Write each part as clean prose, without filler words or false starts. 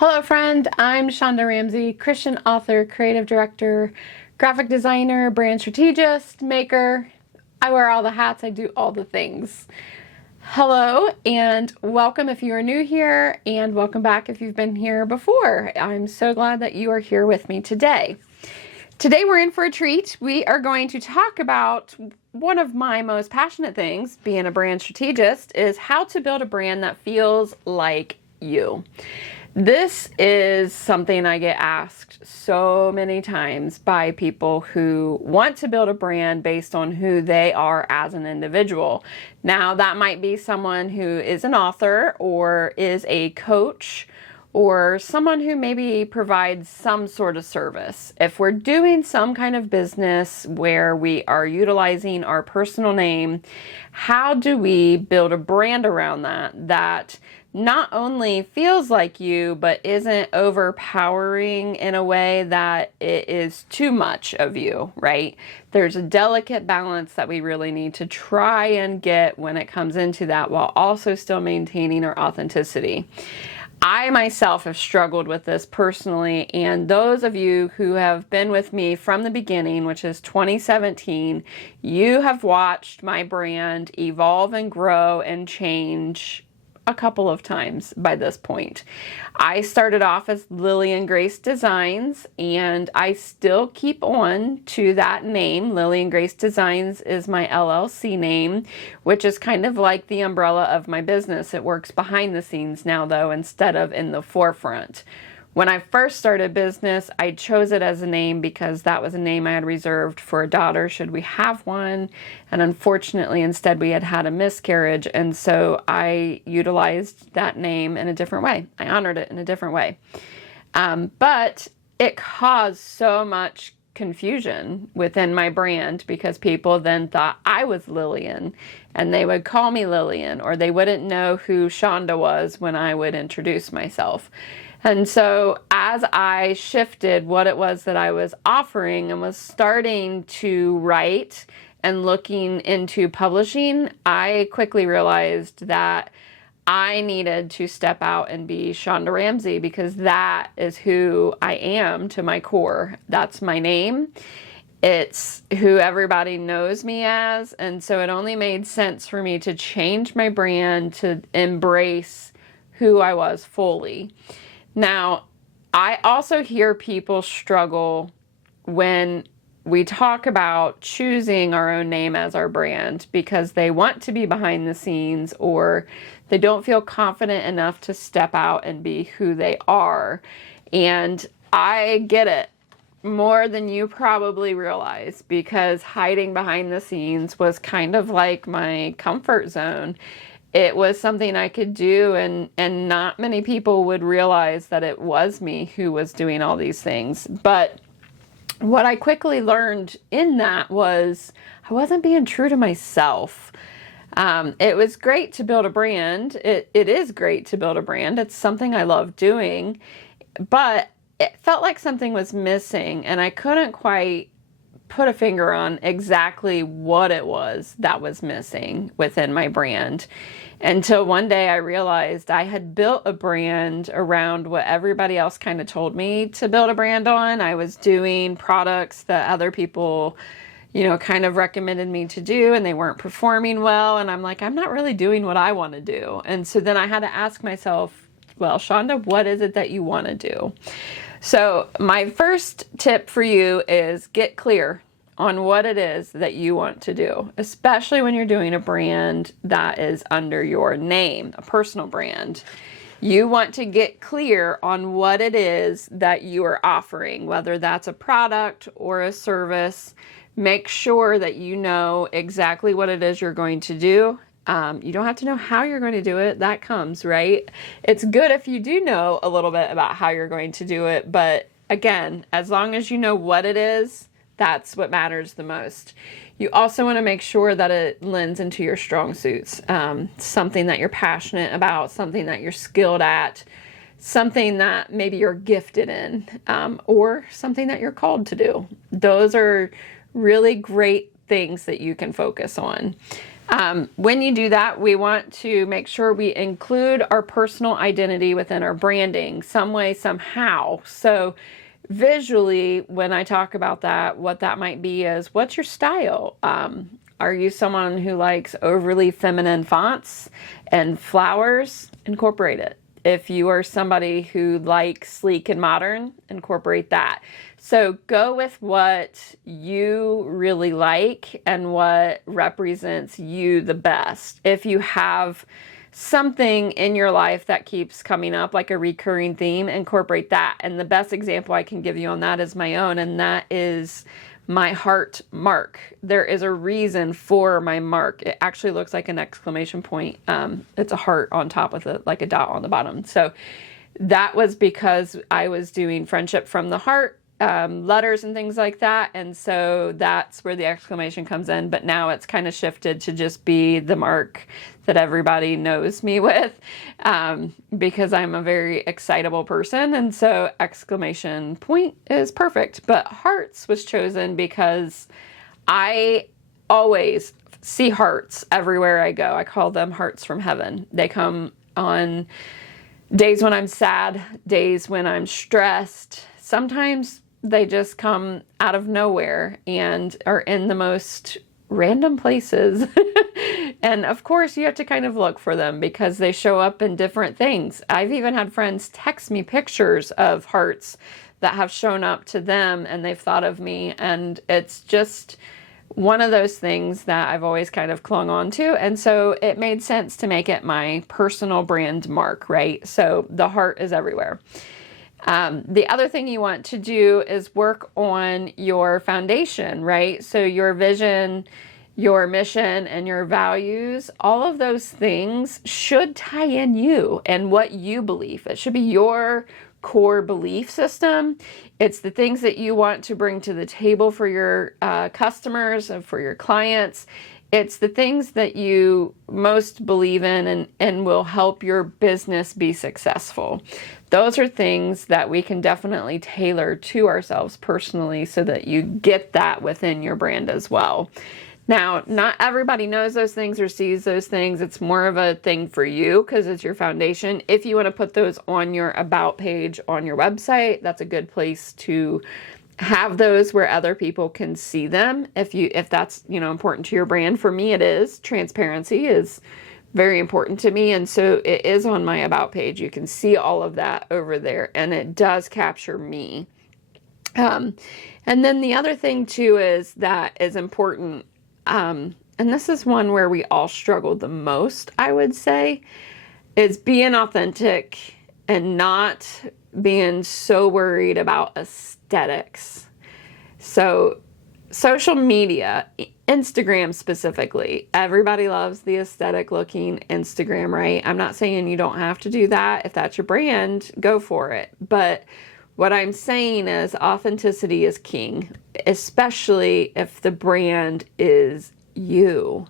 Hello, friend. I'm Shonda Ramsey, Christian author, creative director, graphic designer, brand strategist, maker. I wear all the hats, I do all the things. Hello, and welcome if you are new here, and welcome back if you've been here before. I'm so glad that you are here with me today. Today we're in for a treat. We are going to talk about one of my most passionate things, being a brand strategist, is how to build a brand that feels like you. This is something I get asked so many times by people who want to build a brand based on who they are as an individual. Now, that might be someone who is an author or is a coach or someone who maybe provides some sort of service. If we're doing some kind of business where we are utilizing our personal name, how do we build a brand around that not only feels like you, but isn't overpowering in a way that it is too much of you, right? There's a delicate balance that we really need to try and get when it comes into that, while also still maintaining our authenticity. I myself have struggled with this personally, and those of you who have been with me from the beginning, which is 2017, you have watched my brand evolve and grow and change a couple of times by this point. I started off as Lillian Grace Designs, and I still keep on to that name. Lillian Grace Designs is my LLC name, which is kind of like the umbrella of my business. It works behind the scenes now, though, instead of in the forefront. When I first started business, I chose it as a name because that was a name I had reserved for a daughter should we have one. And unfortunately, instead, we had had a miscarriage. And so I utilized that name in a different way. I honored it in a different way. But it caused so much confusion within my brand because people then thought I was Lillian and they would call me Lillian, or they wouldn't know who Shonda was when I would introduce myself. And so as I shifted what it was that I was offering and was starting to write and looking into publishing, I quickly realized that I needed to step out and be Shonda Ramsey, because that is who I am to my core. That's my name. It's who everybody knows me as. And so it only made sense for me to change my brand to embrace who I was fully. Now, I also hear people struggle when we talk about choosing our own name as our brand because they want to be behind the scenes, or they don't feel confident enough to step out and be who they are. And I get it more than you probably realize, because hiding behind the scenes was kind of like my comfort zone. It was something I could do, and not many people would realize that it was me who was doing all these things. But what I quickly learned in that was I wasn't being true to myself. It was great to build a brand. It is great to build a brand. It's something I love doing, but it felt like something was missing, and I couldn't quite put a finger on exactly what it was that was missing within my brand, until one day I realized I had built a brand around what everybody else kind of told me to build a brand on. I was doing products that other people, kind of recommended me to do, and they weren't performing well. And I'm like, I'm not really doing what I want to do. And so then I had to ask myself, well, Shonda, what is it that you want to do? So my first tip for you is get clear on what it is that you want to do, especially when you're doing a brand that is under your name, a personal brand. You want to get clear on what it is that you are offering, whether that's a product or a service. Make sure that you know exactly what it is you're going to do. You don't have to know how you're going to do it. That comes, right? It's good if you do know a little bit about how you're going to do it. But again, as long as you know what it is, that's what matters the most. You also want to make sure that it lends into your strong suits, something that you're passionate about, something that you're skilled at, something that maybe you're gifted in, or something that you're called to do. Those are really great things that you can focus on. When you do that, we want to make sure we include our personal identity within our branding some way, somehow. So visually, when I talk about that, what that might be is, what's your style? Are you someone who likes overly feminine fonts and flowers? Incorporate it. If you are somebody who likes sleek and modern, incorporate that. So go with what you really like and what represents you the best. If you have something in your life that keeps coming up, like a recurring theme, incorporate that. And the best example I can give you on that is my own, and that is my heart mark. There is a reason for my mark. It actually looks like an exclamation point. It's a heart on top with like a dot on the bottom. So that was because I was doing friendship from the heart, letters and things like that. And so that's where the exclamation comes in. But now it's kind of shifted to just be the mark that everybody knows me with, because I'm a very excitable person. And so exclamation point is perfect. But hearts was chosen because I always see hearts everywhere I go. I call them hearts from heaven. They come on days when I'm sad, days when I'm stressed. Sometimes they just come out of nowhere and are in the most random places. And of course, you have to kind of look for them because they show up in different things. I've even had friends text me pictures of hearts that have shown up to them and they've thought of me. And it's just one of those things that I've always kind of clung on to. And so it made sense to make it my personal brand mark, right? So the heart is everywhere. The other thing you want to do is work on your foundation, right? So your vision, your mission, and your values, all of those things should tie in you and what you believe. It should be your core belief system. It's the things that you want to bring to the table for your customers and for your clients. It's the things that you most believe in and will help your business be successful. Those are things that we can definitely tailor to ourselves personally so that you get that within your brand as well. Now, not everybody knows those things or sees those things. It's more of a thing for you because it's your foundation. If you want to put those on your about page on your website, that's a good place to have those where other people can see them. If that's, important to your brand. For me, it is. Transparency is very important to me. And so it is on my about page. You can see all of that over there and it does capture me. And then the other thing too is that is important. And this is one where we all struggle the most, I would say, is being authentic and not being so worried about aesthetics. So social media, Instagram specifically, everybody loves the aesthetic looking Instagram, right? I'm not saying you don't have to do that. If that's your brand, go for it. But what I'm saying is authenticity is king, especially if the brand is you.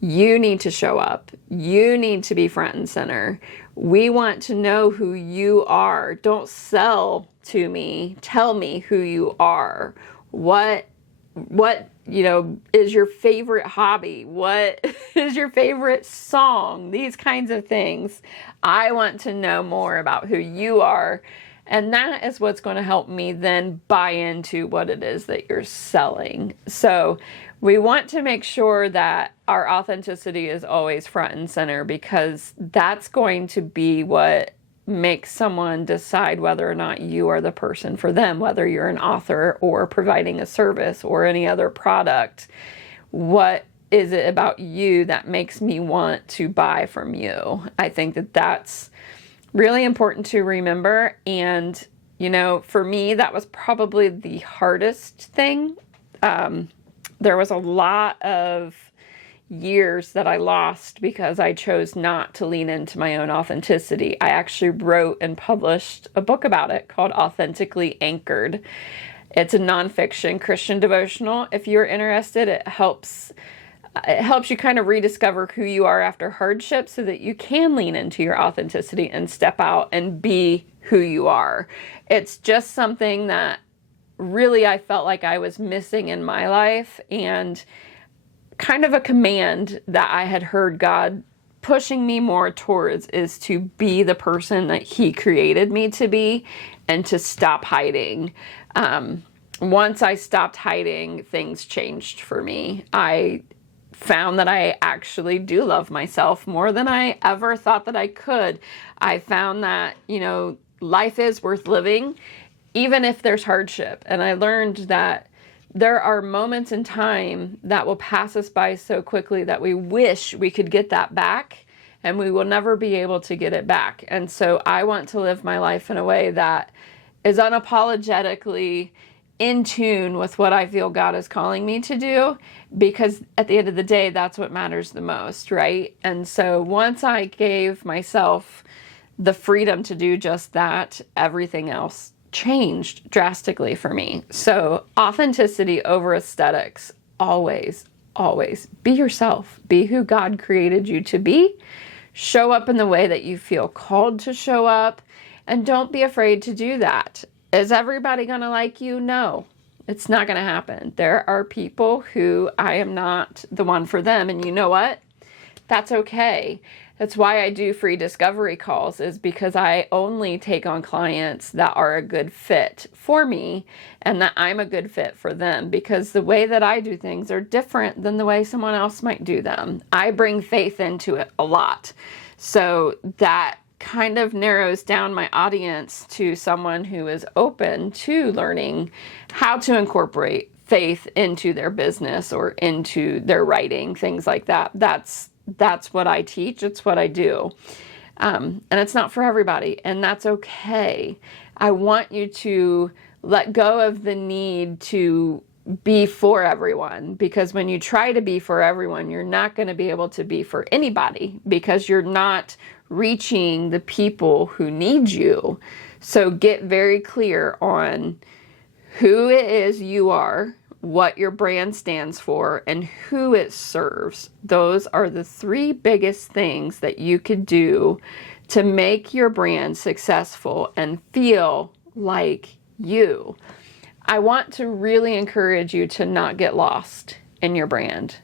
You need to show up. You need to be front and center. We want to know who you are. Don't sell to me. Tell me who you are. What is your favorite hobby? What is your favorite song? These kinds of things. I want to know more about who you are. And that is what's going to help me then buy into what it is that you're selling. So we want to make sure that our authenticity is always front and center because that's going to be what makes someone decide whether or not you are the person for them, whether you're an author or providing a service or any other product. What is it about you that makes me want to buy from you? I think that that's really important to remember. And, for me, that was probably the hardest thing. There was a lot of years that I lost because I chose not to lean into my own authenticity. I actually wrote and published a book about it called Authentically Anchored. It's a nonfiction Christian devotional. If you're interested, it helps you kind of rediscover who you are after hardship so that you can lean into your authenticity and step out and be who you are. It's just something that really I felt like I was missing in my life. And kind of a command that I had heard God pushing me more towards, is to be the person that He created me to be and to stop hiding. Once I stopped hiding, things changed for me. I found that I actually do love myself more than I ever thought that I could. I found that, life is worth living, even if there's hardship. And I learned that there are moments in time that will pass us by so quickly that we wish we could get that back, and we will never be able to get it back. And so I want to live my life in a way that is unapologetically in tune with what I feel God is calling me to do, because at the end of the day, that's what matters the most, right? And so once I gave myself the freedom to do just that, everything else changed drastically for me. So authenticity over aesthetics, always, always be yourself. Be who God created you to be. Show up in the way that you feel called to show up, and don't be afraid to do that. Is everybody going to like you? No, it's not going to happen. There are people who I am not the one for them. And you know what? That's okay. That's why I do free discovery calls, is because I only take on clients that are a good fit for me and that I'm a good fit for them, because the way that I do things are different than the way someone else might do them. I bring faith into it a lot. So that kind of narrows down my audience to someone who is open to learning how to incorporate faith into their business or into their writing, things like that. That's what I teach. It's what I do. And it's not for everybody, and that's okay. I want you to let go of the need to be for everyone, because when you try to be for everyone, you're not going to be able to be for anybody, because you're not reaching the people who need you. So get very clear on who it is you are, what your brand stands for, and who it serves. Those are the three biggest things that you could do to make your brand successful and feel like you. I want to really encourage you to not get lost in your brand.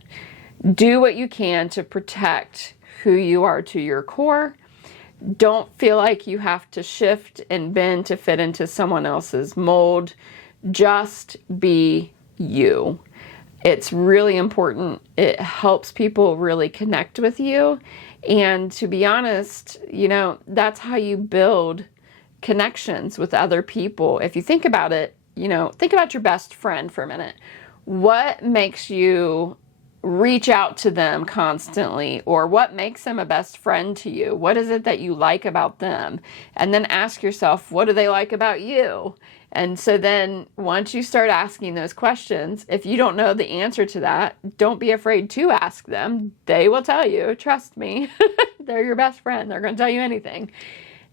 Do what you can to protect who you are to your core. Don't feel like you have to shift and bend to fit into someone else's mold. Just be you. It's really important. It helps people really connect with you. And to be honest, that's how you build connections with other people. If you think about it, think about your best friend for a minute. What makes you reach out to them constantly, or what makes them a best friend to you? What is it that you like about them? And then ask yourself, what do they like about you? And so then once you start asking those questions, if you don't know the answer to that, don't be afraid to ask them. They will tell you, trust me. They're your best friend. They're going to tell you anything.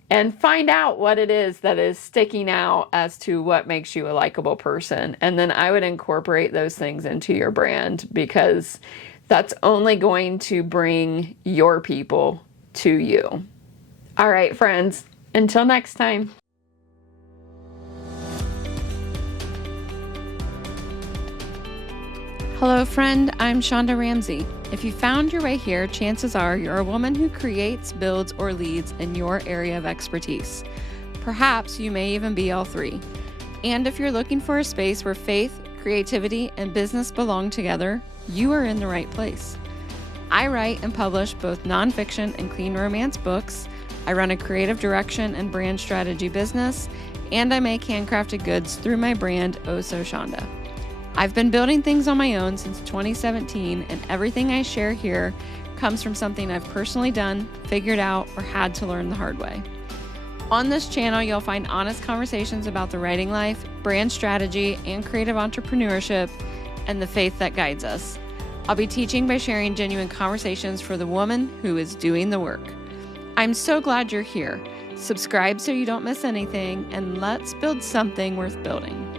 And find out what it is that is sticking out as to what makes you a likable person. And then I would incorporate those things into your brand, because that's only going to bring your people to you. All right, friends, until next time. Hello, friend. I'm Shonda Ramsey. If you found your way here, chances are you're a woman who creates, builds, or leads in your area of expertise. Perhaps you may even be all three. And if you're looking for a space where faith, creativity, and business belong together, you are in the right place. I write and publish both nonfiction and clean romance books. I run a creative direction and brand strategy business, and I make handcrafted goods through my brand, Oh So Shonda. I've been building things on my own since 2017, and everything I share here comes from something I've personally done, figured out, or had to learn the hard way. On this channel, you'll find honest conversations about the writing life, brand strategy, and creative entrepreneurship, and the faith that guides us. I'll be teaching by sharing genuine conversations for the woman who is doing the work. I'm so glad you're here. Subscribe so you don't miss anything, and let's build something worth building.